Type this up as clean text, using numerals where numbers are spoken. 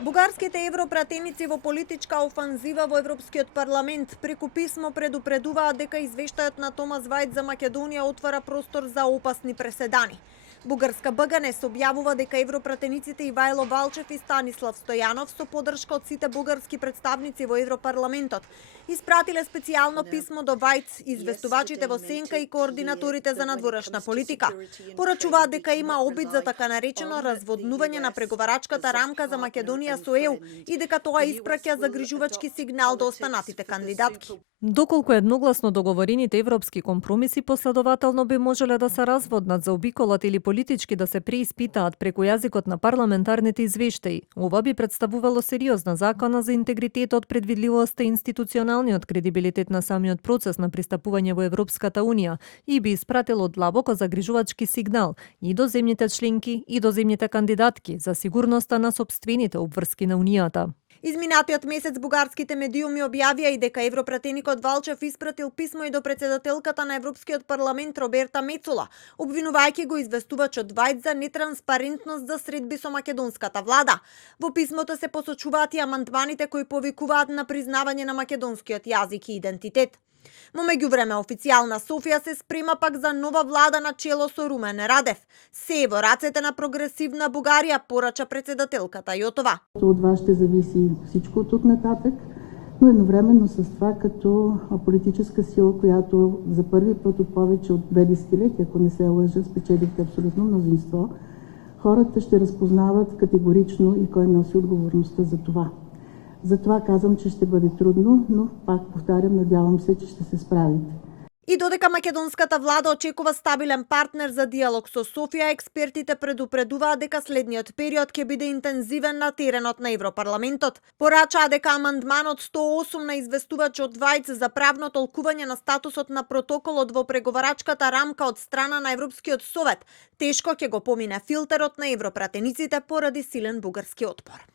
Бугарските европратеници во политичка офанзива во Европскиот парламент преку писмо предупредуваат дека извештајот на Томас Вајд за Македонија отвара простор за опасни преседани. Бугарска БГНЕС објавува дека европратениците Ивајло Валчев и Станислав Стојанов со поддршка од сите бугарски представници во Европарламентот испратиле специјално писмо до Вајд, известувачите во сенка и координаторите за надворешна политика. Порачуваат дека има обид за така наречено разводнување на преговарачката рамка за Македонија со ЕУ и дека тоа испраќа загрижувачки сигнал до останатите кандидатки. Доколку едногласно договорените европски компромиси последователно би можеле да се разводнат, заобиколат или политички да се преиспитаат преку јазикот на парламентарните извештаи, ова би представувало сериозна закана за интегритетот, предвидливоста и институционалниот кредибилитет на самиот процес на пристапување во Европската Унија и би испратило длабоко загрижувачки сигнал и до земјите членки и до земјите кандидатки за сигурноста на сопствените обврски на Унијата. Изминатиот месец бугарските медиуми објавија и дека европратеникот Валчев испратил писмо и до председателката на Европскиот парламент Роберта Мецола, обвинувајќи го известувачот Вајд за нетранспарентност за средби со македонската влада. Во писмото се посочуваат и амандманите кои повикуваат на признавање на македонскиот јазик и идентитет. Во меѓувреме официјална Софија се спрема пак за нова влада на чело со Румен Радев. Се во рацете на прогресивна Бугарија, порача председателката Јотова. Од вас ще зависи всичко от тук нататък, но едновременно с това като политическа сила, която за първи път от повече от 2 десетилетия, ако не се лъжа, спечелихте абсолютно мнозинство, хората ще разпознават категорично и кой носи отговорността за това. Затова казвам, че ще бъде трудно, но пак повтарям, надявам се, че ще се справите. И додека македонската влада очекува стабилен партнер за диалог со Софија, експертите предупредуваат дека следниот период ќе биде интензивен на теренот на Европарламентот. Порачаа дека амандманот 108 на известувачот Вајд за правно толкување на статусот на протоколот во преговарачката рамка од страна на Европскиот совет тешко ќе го помине филтерот на европратениците поради силен бугарски отпор.